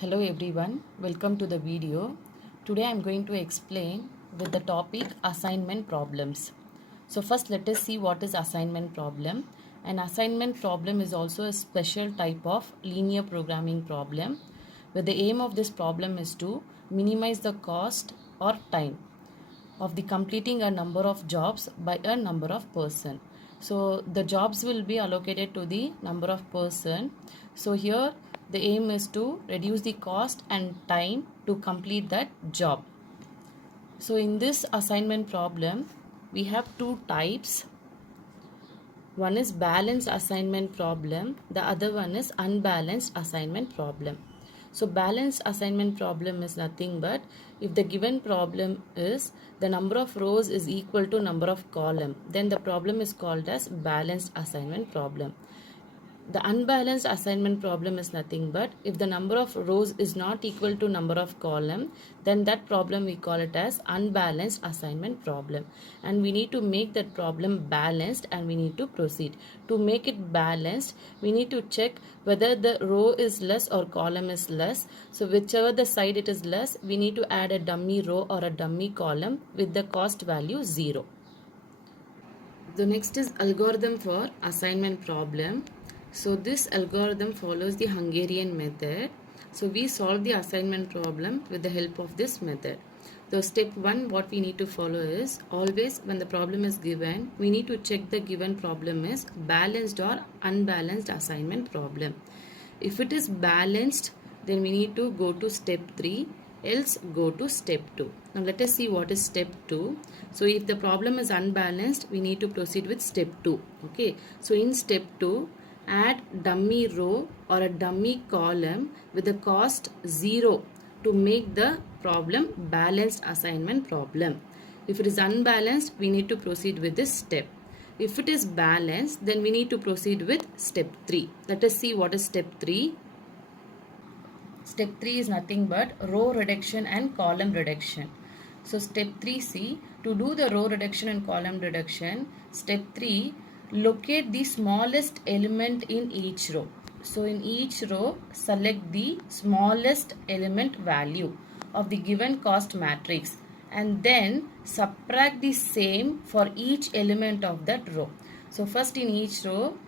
Hello everyone, welcome to the video. Today I am going to explain with the topic assignment problems. So first let us see what is assignment problem. An assignment problem is also a special type of linear programming problem where the aim of this problem is to minimize the cost or time of the completing a number of jobs by a number of person. So the jobs will be allocated to the number of person. So here the aim is to reduce the cost and time to complete that job. So in this assignment problem we have two types. One is balanced assignment problem, the other one is unbalanced assignment problem. So balanced assignment problem is nothing but if the given problem is the number of rows is equal to number of column, then the problem is called as balanced assignment problem. The unbalanced assignment problem is nothing but if the number of rows is not equal to number of column, then that problem we call it as unbalanced assignment problem. And we need to make that problem balanced and we need to proceed. To make it balanced, we need to check whether the row is less or column is less. So whichever the side it is less, we need to add a dummy row or a dummy column with the cost value 0. The next is algorithm for assignment problem. So this algorithm follows the Hungarian method. So we solve the assignment problem with the help of this method. So step 1 what we need to follow is always when the problem is given, we need to check the given problem is balanced or unbalanced assignment problem. If it is balanced, then we need to go to step 3, else go to step 2. Now let us see what is step 2. So if the problem is unbalanced, we need to proceed with step 2. Okay. So in step 2, add dummy row or a dummy column with the cost 0 to make the problem balanced assignment problem. If it is unbalanced, we need to proceed with this step. If it is balanced, then we need to proceed with step 3. Let us see what is step 3. Step 3 is nothing but row reduction and column reduction. So step 3C, to do the row reduction and column reduction, step 3, locate the smallest element in each row. So in each row, select the smallest element value of the given cost matrix and then subtract the same for each element of that row. So first in each row,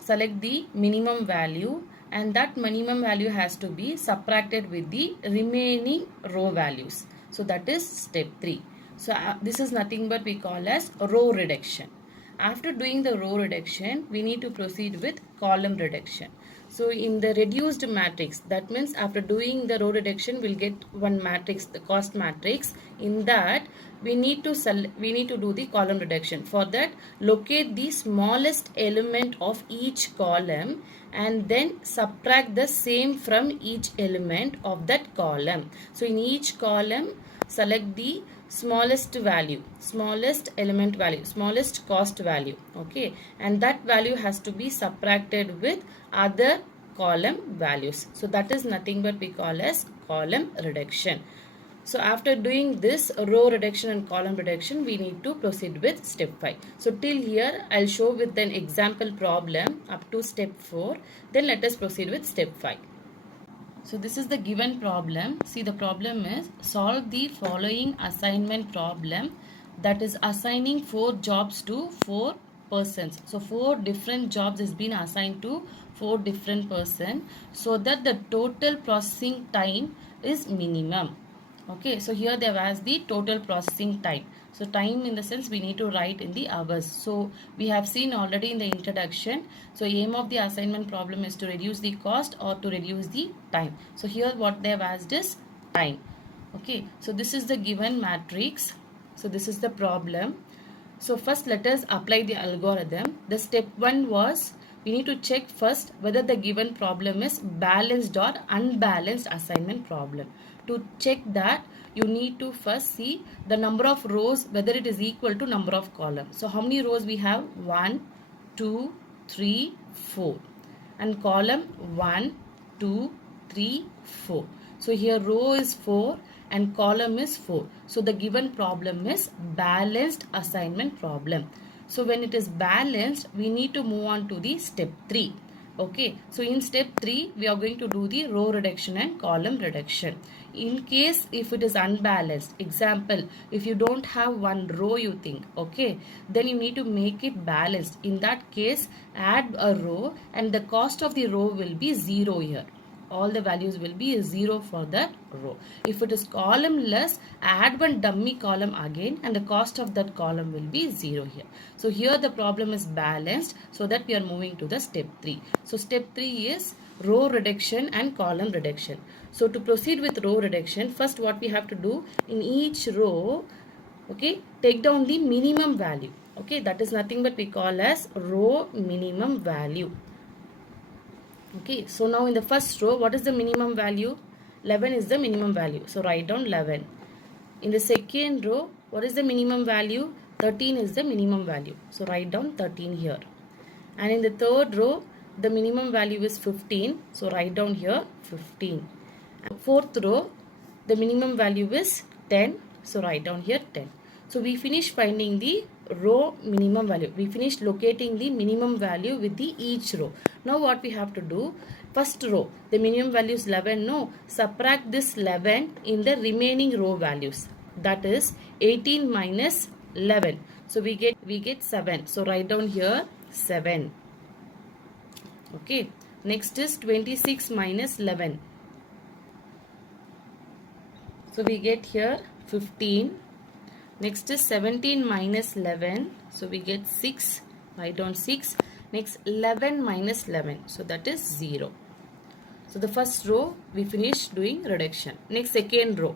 select the minimum value and that minimum value has to be subtracted with the remaining row values. So that is step 3. So this is nothing but we call as row reduction. After doing the row reduction, we need to proceed with column reduction. So in the reduced matrix, that means after doing the row reduction, we'll get one matrix, the cost matrix. In that, we need to do the column reduction. For that, locate the smallest element of each column and then subtract the same from each element of that column. So in each column, select the smallest value, smallest element value, smallest cost value. Okay, and that value has to be subtracted with other column values. So that is nothing but we call as column reduction. So after doing this row reduction and column reduction, we need to proceed with step 5. So till here, I'll show with an example problem up to step 4. Then let us proceed with step 5. So this is the given problem. See, the problem is solve the following assignment problem, that is assigning 4 jobs to 4 persons. So 4 different jobs has been assigned to 4 different persons so that the total processing time is minimum. Okay, so here they have asked the total processing time. So time in the sense we need to write in the hours. So we have seen already in the introduction. So aim of the assignment problem is to reduce the cost or to reduce the time. So here what they have asked is time. Okay, so this is the given matrix. So this is the problem. So first let us apply the algorithm. The step 1 was we need to check first whether the given problem is balanced or unbalanced assignment problem. To check that, you need to first see the number of rows, whether it is equal to number of columns. So how many rows we have? 1, 2, 3, 4. And column 1, 2, 3, 4. So here row is 4 and column is 4. So the given problem is balanced assignment problem. So when it is balanced, we need to move on to the step 3. Okay, so in step 3 we are going to do the row reduction and column reduction. In case if it is unbalanced, example, if you don't have one row you think, okay, then you need to make it balanced. In that case, add a row and the cost of the row will be 0 here. All the values will be 0 for that row. If it is columnless, add one dummy column again and the cost of that column will be 0 here. So here the problem is balanced, so that we are moving to the step 3. So step 3 is row reduction and column reduction. So to proceed with row reduction, first what we have to do, in each row, okay, take down the minimum value. Okay, that is nothing but we call as row minimum value. Okay, so now in the first row, what is the minimum value? 11 is the minimum value. So write down 11. In the second row, what is the minimum value? 13 is the minimum value. So write down 13 here. And in the third row, the minimum value is 15. So write down here 15. Fourth row, the minimum value is 10. So write down here 10. So we finish finding the row minimum value. We finished locating the minimum value with the each row. Now what we have to do, first row, the minimum value is 11. No, subtract this 11 in the remaining row values. That is 18 minus 11. So we get 7. So write down here 7. Okay. Next is 26 minus 11. So we get here 15. Next is 17 minus 11. So we get 6. Write down 6. Next 11 minus 11. So that is 0. So the first row we finished doing reduction. Next second row.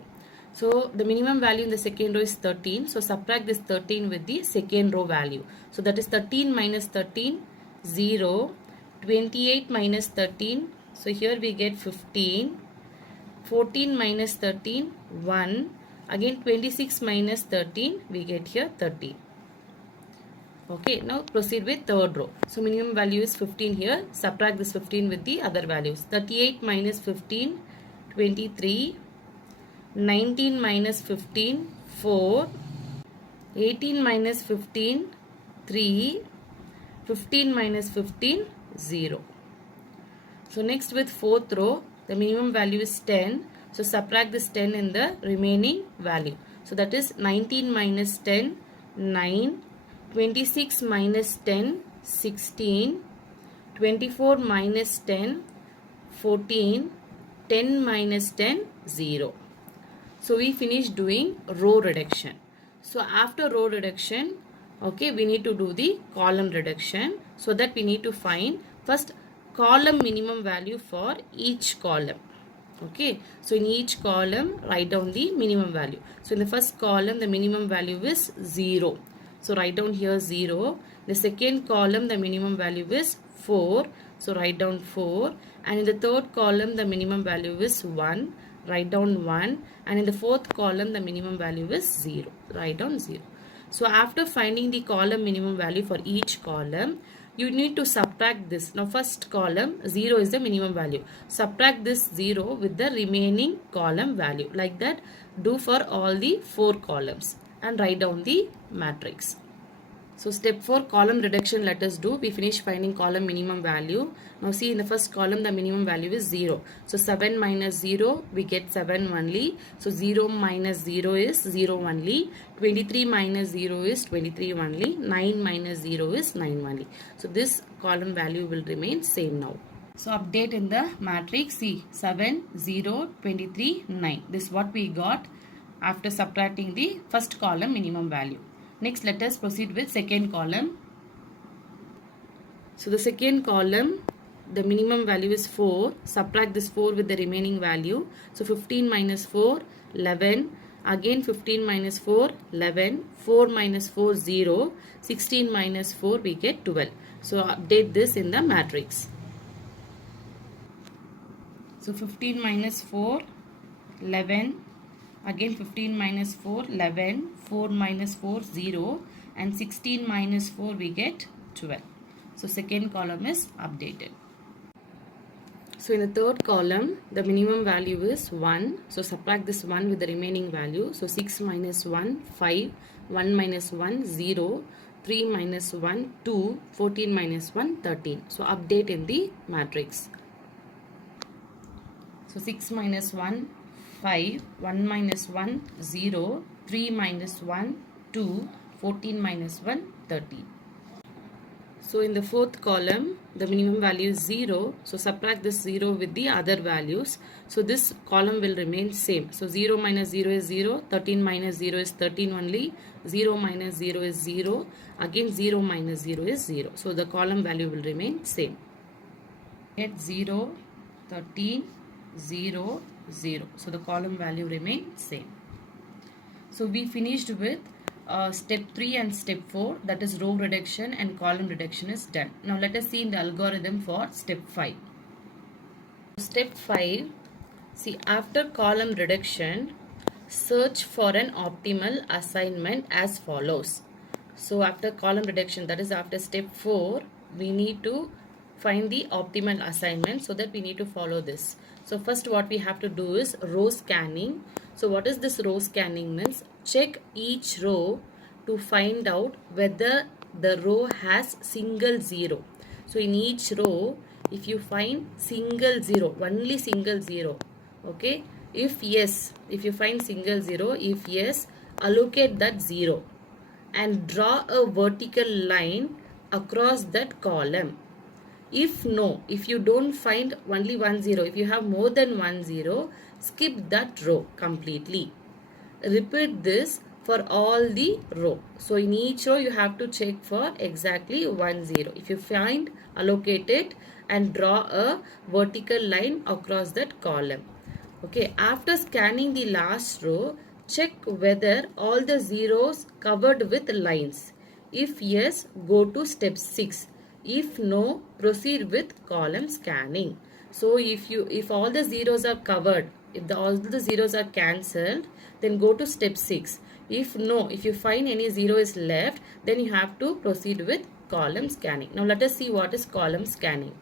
So the minimum value in the second row is 13. So subtract this 13 with the second row value. So that is 13 minus 13, 0. 28 minus 13. So here we get 15. 14 minus 13, 1. Again 26 minus 13, we get here 13. Okay, now proceed with third row. So minimum value is 15 here. Subtract this 15 with the other values. 38 minus 15, 23. 19 minus 15, 4. 18 minus 15, 3. 15 minus 15, 0. So next with fourth row, the minimum value is 10. So subtract this 10 in the remaining value. So that is 19 minus 10, 9. 26 minus 10, 16. 24 minus 10, 14. 10 minus 10, 0. So we finished doing row reduction. So after row reduction, okay, we need to do the column reduction. So that we need to find first column minimum value for each column. Okay, so in each column write down the minimum value. So in the first column the minimum value is 0. So write down here 0. The second column the minimum value is 4. So write down 4. And in the third column the minimum value is 1. Write down 1. And in the fourth column the minimum value is 0. Write down 0. So after finding the column minimum value for each column, you need to subtract this. Now first column 0 is the minimum value. Subtract this 0 with the remaining column value. Like that do for all the 4 columns and write down the matrix. So step 4 column reduction let us do. We finish finding column minimum value. Now see in the first column the minimum value is 0. So 7 minus 0 we get 7 only. So 0 minus 0 is 0 only. 23 minus 0 is 23 only. 9 minus 0 is 9 only. So this column value will remain same now. So update in the matrix. See 7, 0, 23, 9. This is what we got after subtracting the first column minimum value. Next let us proceed with second column. So the second column the minimum value is 4. Subtract this 4 with the remaining value. So 15 minus 4, 11. Again 15 minus 4, 11. 4 minus 4, 0. 16 minus 4 we get 12. So update this in the matrix. So 15 minus 4, 11. Again 15 minus 4, 11. 4 minus 4, 0. And 16 minus 4 we get 12. So second column is updated. So in the third column, the minimum value is 1. So subtract this 1 with the remaining value. So 6 minus 1, 5. 1 minus 1, 0. 3 minus 1, 2, 14 minus 1, 13. So update in the matrix. So 6 minus 1, 5, 1 minus 1, 0, 3 minus 1, 2, 14 minus 1, 13. So in the fourth column, the minimum value is 0. So subtract this 0 with the other values. So this column will remain same. So 0 minus 0 is 0. 13 minus 0 is 13 only. 0 minus 0 is 0. Again 0 minus 0 is 0. So the column value will remain same. Get 0, 13, 0, 0. So the column value remains same. So we finished with step 3 and step 4, that is row reduction and column reduction is done. Now let us see in the algorithm for step 5. Step 5, see, after column reduction, search for an optimal assignment as follows. So after column reduction, that is after step 4, we need to find the optimal assignment, so that we need to follow this. So first what we have to do is row scanning. So what is this row scanning means? Check each row to find out whether the row has single zero. So in each row, if you find single zero, only single zero, okay, if yes, if you find single zero, if yes, allocate that zero and draw a vertical line across that column. If no, if you don't find only 1 0, if you have more than 1 0, skip that row completely. Repeat this for all the row. So in each row you have to check for exactly 1 0. If you find, allocate it and draw a vertical line across that column. Okay, after scanning the last row, check whether all the zeros covered with lines. If yes, go to step 6. If no, proceed with column scanning. So if all the zeros are covered, if all the zeros are cancelled, then go to step 6. If no, if you find any zero is left, then you have to proceed with column scanning. Now let us see what is column scanning.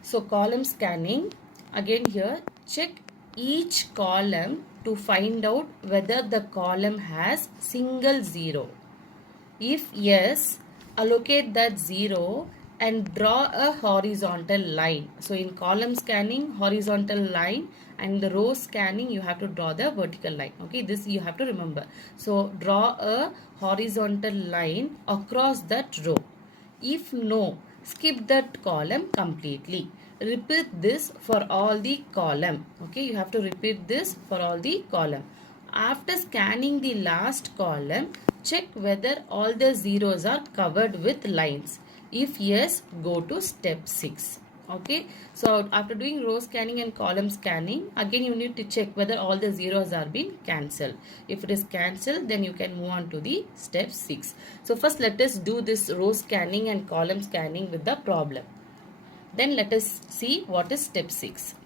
So column scanning, again here, check each column to find out whether the column has single zero. If yes, allocate that zero and draw a horizontal line. So in column scanning, horizontal line, and the row scanning, you have to draw the vertical line. Okay, this you have to remember. So draw a horizontal line across that row. If no, skip that column completely. Repeat this for all the column. Okay, you have to repeat this for all the column. After scanning the last column, check whether all the zeros are covered with lines. If yes, go to step 6. Okay, so after doing row scanning and column scanning, again you need to check whether all the zeros are being cancelled. If it is cancelled, then you can move on to the step 6. So first let us do this row scanning and column scanning with the problem. Then let us see what is step 6.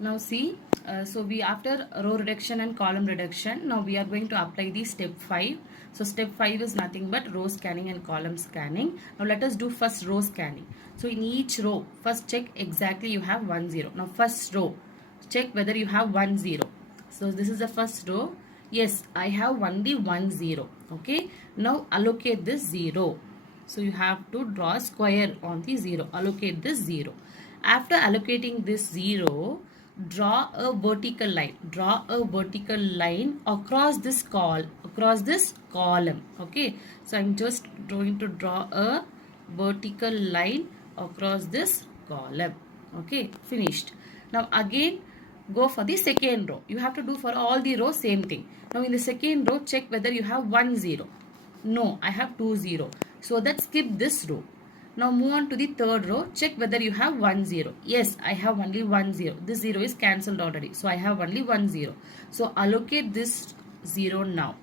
Now see, so we after row reduction and column reduction, now we are going to apply the step 5. So step 5 is nothing but row scanning and column scanning. Now let us do first row scanning. So in each row, first check exactly you have 1 0. Now first row, check whether you have 1 0. So this is the first row. Yes, I have only 1 0. Okay, now allocate this 0. So you have to draw a square on the 0. Allocate this 0. After allocating this 0, draw a vertical line. Draw a vertical line across this column. Okay. So I'm just going to draw a vertical line across this column. Okay. Finished. Now again, go for the second row. You have to do for all the rows same thing. Now in the second row, check whether you have 1 0. No, I have 2 0. So that skip this row. Now move on to the third row. Check whether you have 1 0. Yes, I have only 1 0. This 0 is cancelled already. So I have only 1 0. So allocate this 0 now.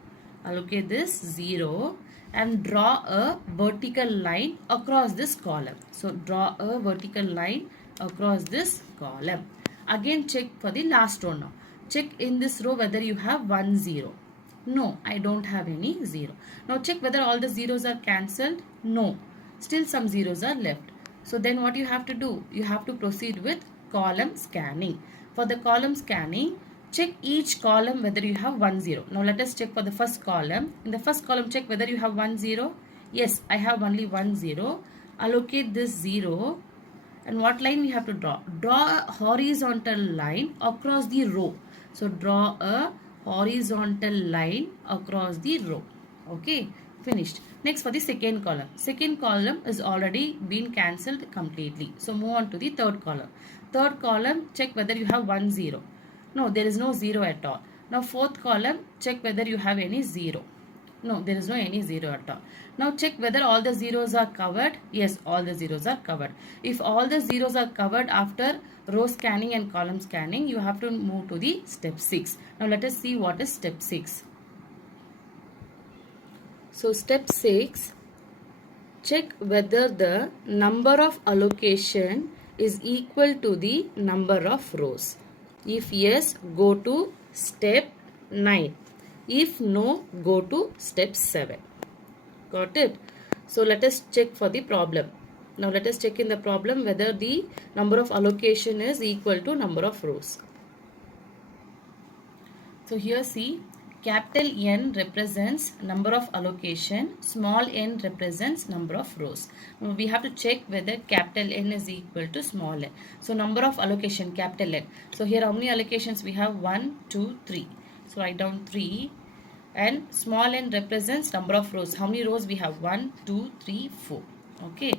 Allocate this 0 and draw a vertical line across this column. So draw a vertical line across this column. Again check for the last row now. Check in this row whether you have 1 0. No, I don't have any 0. Now check whether all the zeros are cancelled. No, still some zeros are left. So then what you have to do? You have to proceed with column scanning. For the column scanning, check each column whether you have 1 0. Now let us check for the first column. In the first column, check whether you have 1 0. Yes, I have only 1 0. Allocate this 0. And what line we have to draw? Draw a horizontal line across the row. So draw a horizontal line across the row. Okay, finished. Next for the second column. Second column is already been cancelled completely. So move on to the third column. Third column, check whether you have 1 0. No, there is no 0 at all. Now fourth column, check whether you have any 0. No, there is no any 0 at all. Now check whether all the zeros are covered. Yes, all the zeros are covered. If all the zeros are covered after row scanning and column scanning, you have to move to the step 6. Now let us see what is step 6. So step 6, check whether the number of allocation is equal to the number of rows. If yes, go to step 9. If no, go to step 7. Got it? So let us check for the problem. Now let us check in the problem whether the number of allocation is equal to number of rows. So here see, capital N represents number of allocation, small n represents number of rows. Now we have to check whether capital N is equal to small n. So number of allocation, capital N. So here how many allocations we have? 1, 2, 3. So write down 3. And small n represents number of rows. How many rows we have? 1, 2, 3, 4. Okay.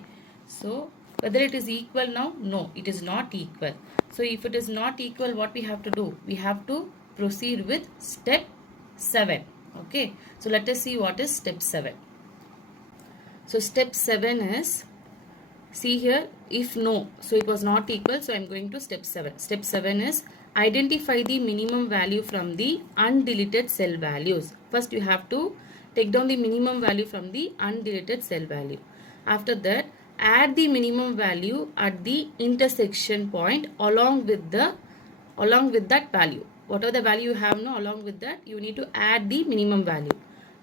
So whether it is equal now? No, it is not equal. So if it is not equal, what we have to do? We have to proceed with step 7. Okay. So let us see what is step 7. So step 7 is, see here, if no, so it was not equal, so I am going to step 7. Step 7 is identify the minimum value from the undeleted cell values. First you have to take down the minimum value from the undeleted cell value. After that, add the minimum value at the intersection point along with that value. Whatever the value you have now, along with that you need to add the minimum value.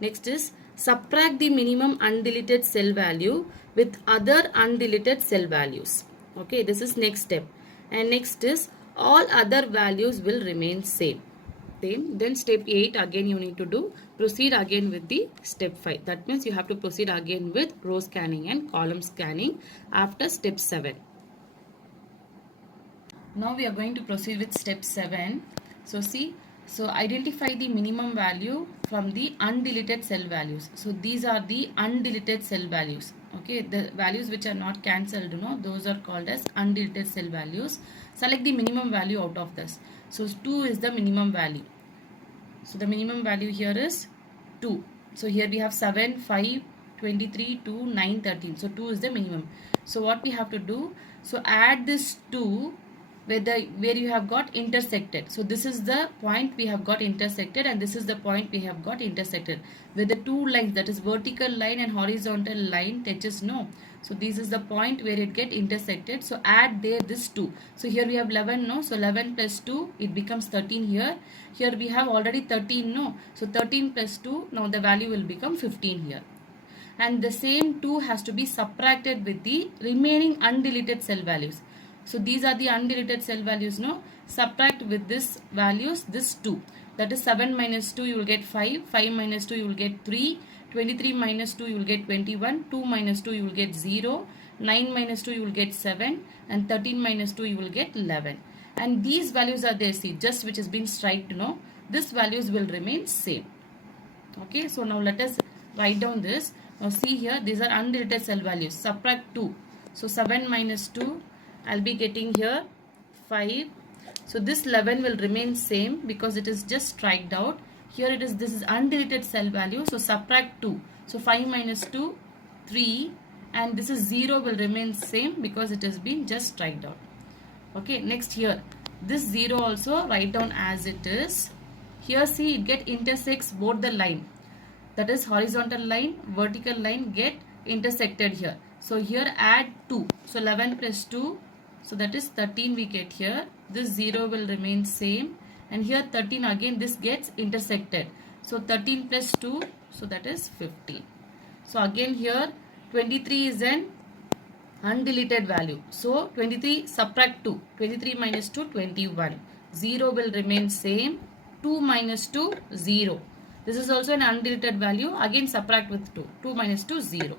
Next is subtract the minimum undeleted cell value with other undeleted cell values. Okay, this is next step. And next is all other values will remain same. Then step 8 again you need to do. Proceed again with the step 5. That means you have to proceed again with row scanning and column scanning after step 7. Now we are going to proceed with step 7. So see, so identify the minimum value from the undeleted cell values. So these are the undeleted cell values. Okay, the values which are not cancelled, those are called as undeleted cell values. Select the minimum value out of this. So 2 is the minimum value. So the minimum value here is 2. So here we have 7, 5, 23, 2, 9, 13. So 2 is the minimum. So what we have to do? So add this 2 where you have got intersected. So this is the point we have got intersected, and this is the point we have got intersected. Where the two lines, that is vertical line and horizontal line, touches, no. So this is the point where it get intersected. So add there this 2. So here we have 11, no. So 11 plus 2, it becomes 13 here. Here we have already 13, no. So 13 plus 2, now the value will become 15 here. And the same 2 has to be subtracted with the remaining undeleted cell values. So these are the undeleted cell values, no. Subtract with this values, this 2. That is 7 minus 2 you will get 5. 5 minus 2 you will get 3. 23 minus 2 you will get 21. 2 minus 2 you will get 0. 9 minus 2 you will get 7. And 13 minus 2 you will get 11. And these values are there, see, just which has been striked, no. This values will remain same. Okay, so now let us write down this. Now see here, these are undeleted cell values. Subtract 2. So 7 minus 2. I'll be getting here 5. So this 11 will remain same because it is just striked out. Here it is, this is undeleted cell value. So subtract 2. So 5 minus 2, 3. And this is 0 will remain same because it has been just striked out. Okay, next here. This 0 also write down as it is. Here see, it get intersects both the line. That is horizontal line, vertical line get intersected here. So here add 2. So 11 plus 2. So that is 13 we get here. This 0 will remain same. And here 13 again this gets intersected. So 13 plus 2. So that is 15. So again here 23 is an undeleted value. So 23 subtract 2. 23 minus 2, 21. 0 will remain same. 2 minus 2, 0. This is also an undeleted value. Again subtract with 2. 2 minus 2, 0.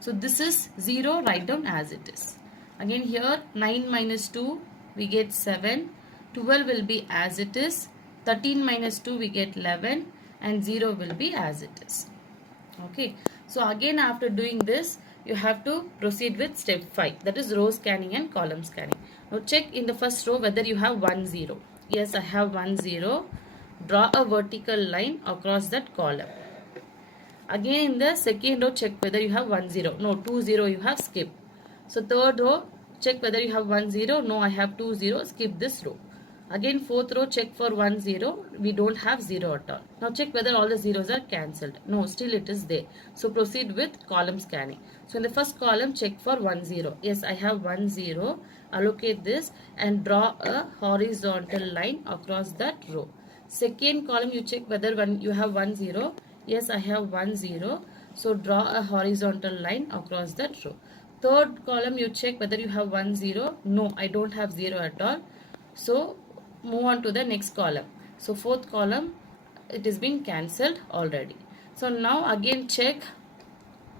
So this is 0, write down as it is. Again here 9 minus 2, we get 7. 12 will be as it is. 13 minus 2, we get 11. And 0 will be as it is. Okay. So again after doing this, you have to proceed with step 5. That is row scanning and column scanning. Now check in the first row whether you have 1, 0. Yes, I have 1, 0. Draw a vertical line across that column. Again in the second row, check whether you have 1, 0. No, 2, 0 you have skipped. So third row, check whether you have 1, 0. No, I have 2, 0. Skip this row. Again fourth row, check for 1, 0. We don't have 0 at all. Now check whether all the zeros are cancelled. No, still it is there. So proceed with column scanning. So in the first column, check for 1, 0. Yes, I have 1, 0. Allocate this and draw a horizontal line across that row. Second column, you check whether you have 1, 0. Yes, I have 1, 0. So draw a horizontal line across that row. Third column, you check whether you have 1, 0. No, I don't have 0 at all. So move on to the next column. So fourth column, it is being cancelled already. So now again check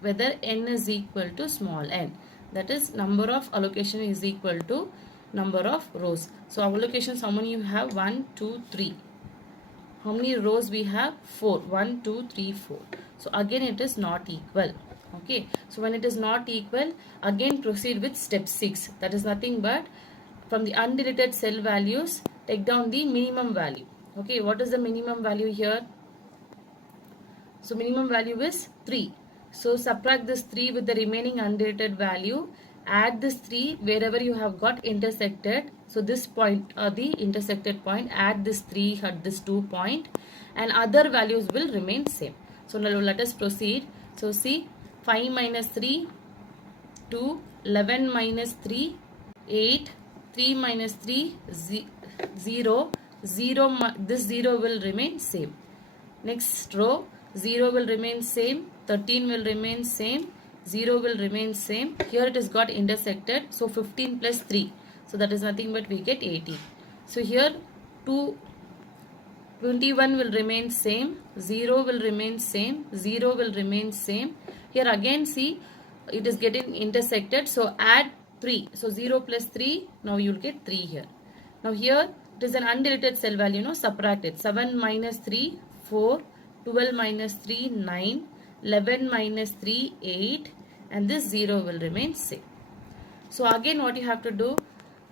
whether n is equal to small n. That is number of allocation is equal to number of rows. So allocations, how many you have? 1, 2, 3. How many rows we have? 4. 1, 2, 3, 4. So again it is not equal. Okay. So when it is not equal, again proceed with step 6. That is nothing but from the undeleted cell values, take down the minimum value. Okay. What is the minimum value here? So minimum value is 3. So subtract this 3 with the remaining undeleted value. Add this 3 wherever you have got intersected. So this point or the intersected point, add this 3 at this 2 point and other values will remain same. So now let us proceed. So see, 5 minus 3, 2, 11 minus 3, 8, 3 minus 3, 0, 0, this 0 will remain same. Next row, 0 will remain same, 13 will remain same, 0 will remain same. Here it is got intersected. So 15 plus 3. So that is nothing but we get 18. So here 21 will remain same, 0 will remain same, 0 will remain same. Here again see it is getting intersected. So add 3. So 0 plus 3, now you will get 3 here. Now here it is an undeleted cell value, no, subtract it. 7 minus 3, 4, 12 minus 3, 9, 11 minus 3, 8 and this 0 will remain same. So again what you have to do,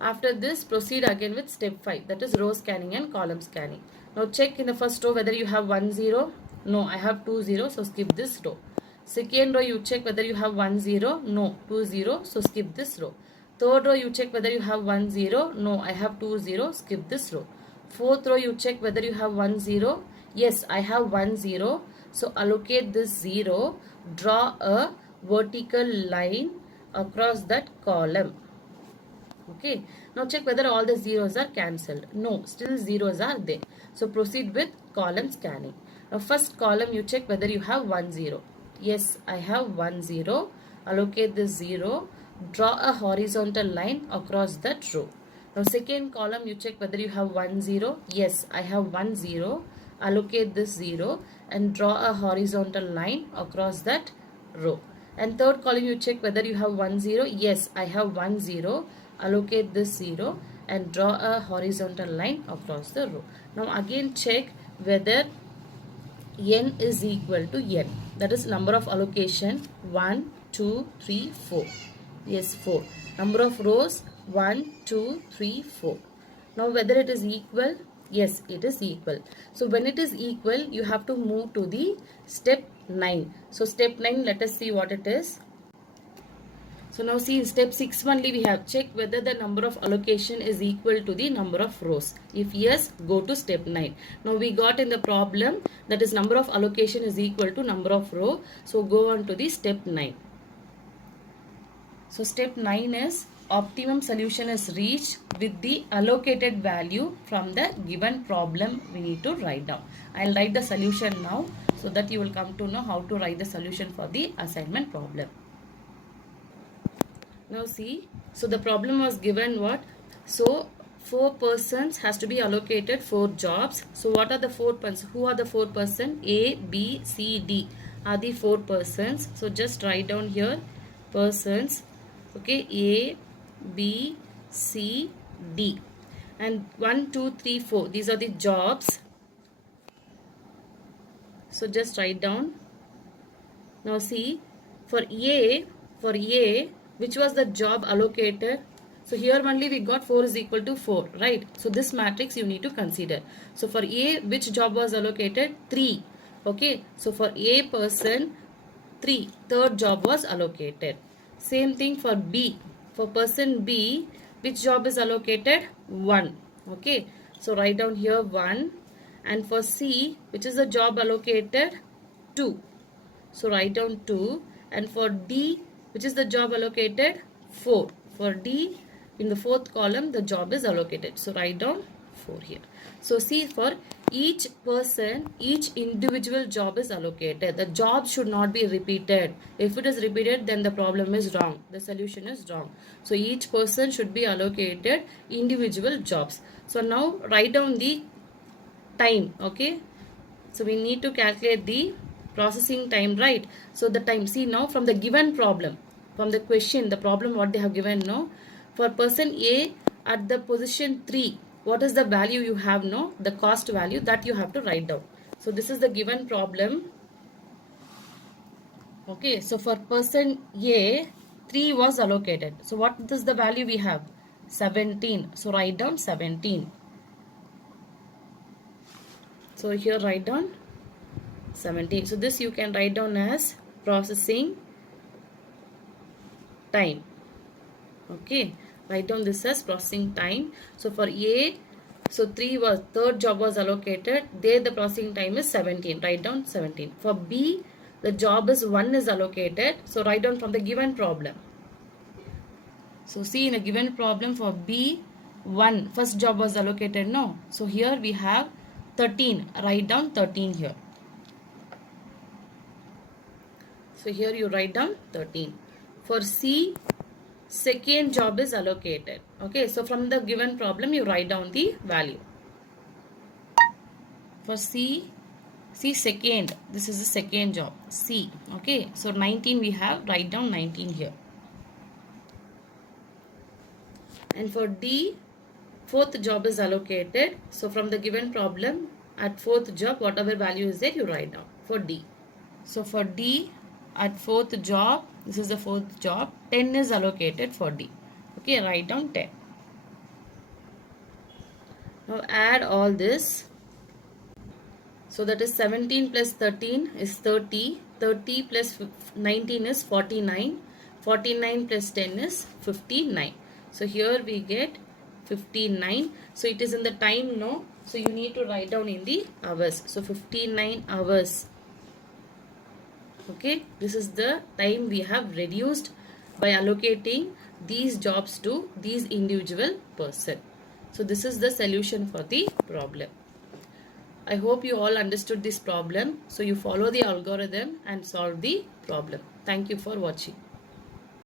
after this proceed again with step 5, that is row scanning and column scanning. Now check in the first row whether you have 1, 0. No, I have 2, 0. So skip this row. Second row you check whether you have 1, 0. No, 2, 0. So skip this row. Third row you check whether you have 1, 0. No, I have 2, 0. Skip this row. Fourth row you check whether you have 1, 0. Yes, I have 1, 0. So allocate this 0. Draw a vertical line across that column. Okay. Now check whether all the zeros are cancelled. No, still zeros are there. So proceed with column scanning. Now first column you check whether you have 1, 0. Yes, I have 1, 0. Allocate this 0. Draw a horizontal line across that row. Now second column you check whether you have 1, 0. Yes, I have 1, 0. Allocate this 0 and draw a horizontal line across that row. And third column you check whether you have 1, 0. Yes, I have 1, 0. Allocate this 0 and draw a horizontal line across the row. Now again check whether n is equal to n. That is number of allocation 1, 2, 3, 4. Yes, 4. Number of rows 1, 2, 3, 4. Now whether it is equal? Yes, it is equal. So when it is equal, you have to move to the step 9. So step 9, let us see what it is. So now see in step 6 only we have checked whether the number of allocation is equal to the number of rows. If yes, go to step 9. Now we got in the problem that is number of allocation is equal to number of row. So go on to the step 9. So step 9 is optimum solution is reached with the allocated value from the given problem we need to write down. I'll write the solution now so that you will come to know how to write the solution for the assignment problem. Now see, so the problem was given what? So 4 persons has to be allocated 4 jobs. So what are the 4 persons? Who are the 4 persons? A, B, C, D are the 4 persons. So just write down here persons. Okay, A, B, C, D. And 1, 2, 3, 4. These are the jobs. So just write down. Now see, for A, which was the job allocated? So here only we got 4 is equal to 4, right? So this matrix you need to consider. So for A, which job was allocated? 3. Okay, so for A person, 3, third job was allocated. Same thing for B. For person B, which job is allocated? 1. Okay, so write down here 1. And for C, which is the job allocated? 2. So write down 2. And for D, which is the job allocated? 4. For D, in the fourth column, the job is allocated. So write down 4 here. So see, for each person, each individual job is allocated. The job should not be repeated. If it is repeated, then the problem is wrong. The solution is wrong. So each person should be allocated individual jobs. So now write down the time. Okay. So we need to calculate the processing time, right? So the time, see now from the given problem, from the question, the problem what they have given now, for person A at the position 3, what is the value you have now? The cost value that you have to write down. So this is the given problem. Okay, so for person A, 3 was allocated. So what is the value we have? 17. So write down 17. So here write down 17. So this you can write down as processing time. Okay, write down this as processing time. So for A, so 3 was, third job was allocated. There the processing time is 17. Write down 17. For B, the job is 1 is allocated. So write down from the given problem. So see, in a given problem for B, 1 first job was allocated, no? So here we have 13. Write down 13 here. So here you write down 13. For C, second job is allocated. Okay, so from the given problem you write down the value. For C, second, this is the second job, C. Okay, so 19 we have, write down 19 here. And for D, fourth job is allocated. So from the given problem, at fourth job, whatever value is there, you write down for D. So for D, at fourth job, this is the fourth job, 10 is allocated for D. Okay, write down 10. Now add all this. So that is 17 plus 13 is 30. 30 plus 19 is 49. 49 plus 10 is 59. So here we get 59. So it is in the time, no? So you need to write down in the hours. So 59 hours. Okay, this is the time we have reduced by allocating these jobs to these individual person. So this is the solution for the problem. I hope you all understood this problem. So you follow the algorithm and solve the problem. Thank you for watching.